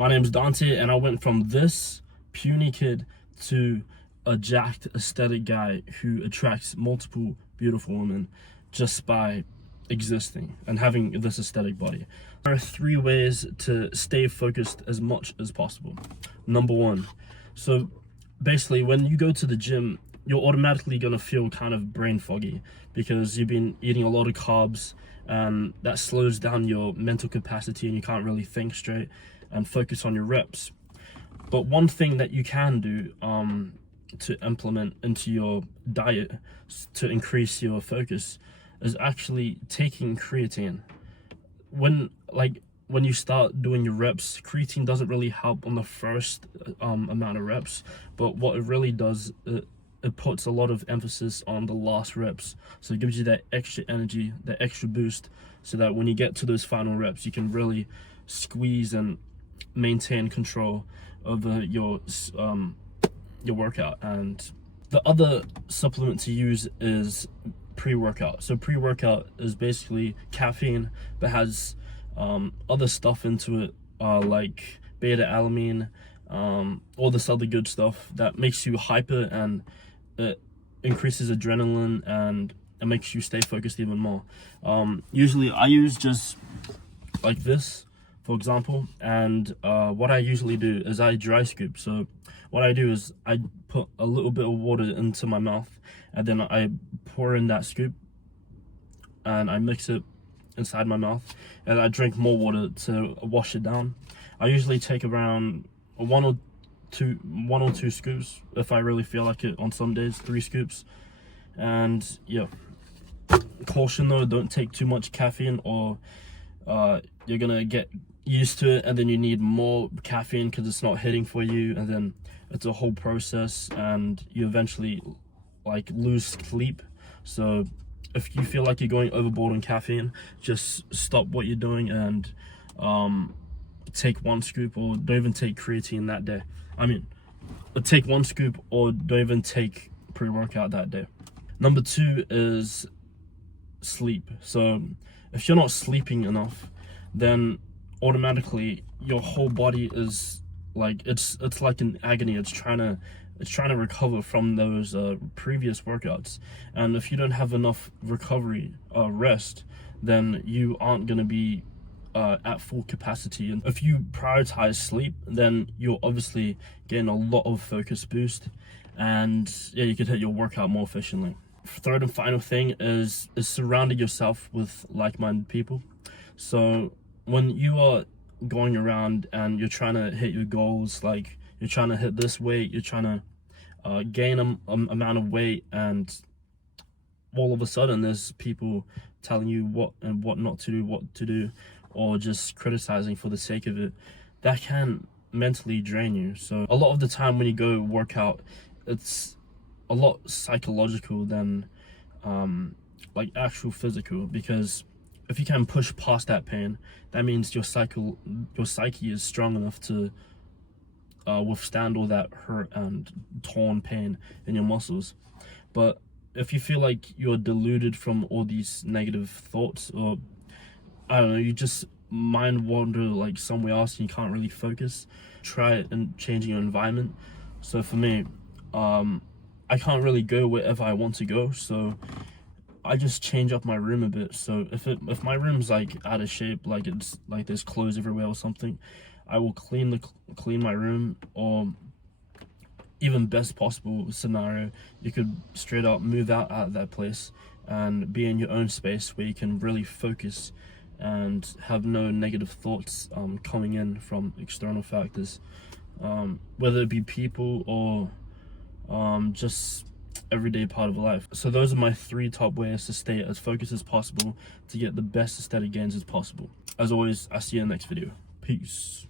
My name's Dante, and I went from this puny kid to a jacked aesthetic guy who attracts multiple beautiful women just by existing and having this aesthetic body. There are 3 ways to stay focused as much as possible. Number 1, so basically when you go to the gym, you're automatically going to feel kind of brain foggy because you've been eating a lot of carbs, and that slows down your mental capacity and you can't really think straight and focus on your reps. But one thing that you can do to implement into your diet to increase your focus is actually taking creatine. When you start doing your reps, creatine doesn't really help on the first amount of reps, but what it really does, it puts a lot of emphasis on the last reps. So it gives you that extra energy, that extra boost, so that when you get to those final reps, you can really squeeze and maintain control over your workout. And the other supplement to use is pre-workout. So pre-workout is basically caffeine that has other stuff into it, like beta-alanine, all this other good stuff that makes you hyper, and it increases adrenaline and it makes you stay focused even more. Usually I use just like this, for example, and what I usually do is I dry scoop. So what I do is I put a little bit of water into my mouth, and then I pour in that scoop and I mix it inside my mouth, and I drink more water to wash it down. I usually take around one or two scoops if I really feel like it. On some days 3 scoops. And yeah, caution though, don't take too much caffeine, or you're gonna get used to it and then you need more caffeine because it's not hitting for you, and then it's a whole process and you eventually lose sleep. So if you feel like you're going overboard on caffeine, just stop what you're doing and take 1 scoop, or don't even take creatine that day. Take 1 scoop, or don't even take pre-workout that day. Number 2 is sleep. So if you're not sleeping enough, then automatically your whole body is it's like in agony. It's trying to recover from those previous workouts, and if you don't have enough recovery rest, then you aren't going to be at full capacity. And if you prioritize sleep, then you'll obviously gain a lot of focus boost, and yeah, you could hit your workout more efficiently. Third and final thing is surrounding yourself with like-minded people. So when you are going around and you're trying to hit your goals, like you're trying to hit this weight, you're trying to gain an amount of weight, and all of a sudden there's people telling you what and what not to do, what to do, or just criticizing for the sake of it, that can mentally drain you. So a lot of the time when you go work out, it's a lot psychological than actual physical, because if you can push past that pain, that means your psyche is strong enough to withstand all that hurt and torn pain in your muscles. But if you feel like you're deluded from all these negative thoughts, or I don't know, you just mind wander somewhere else and you can't really focus, try it and changing your environment. So for me, I can't really go wherever I want to go, so I just change up my room a bit. So if my room's out of shape, it's there's clothes everywhere or something, I will clean my room. Or even best possible scenario, you could straight up move out of that place and be in your own space where you can really focus and have no negative thoughts coming in from external factors, whether it be people or just everyday part of life. So those are my 3 top ways to stay as focused as possible to get the best aesthetic gains as possible. As always, I'll see you in the next video. Peace.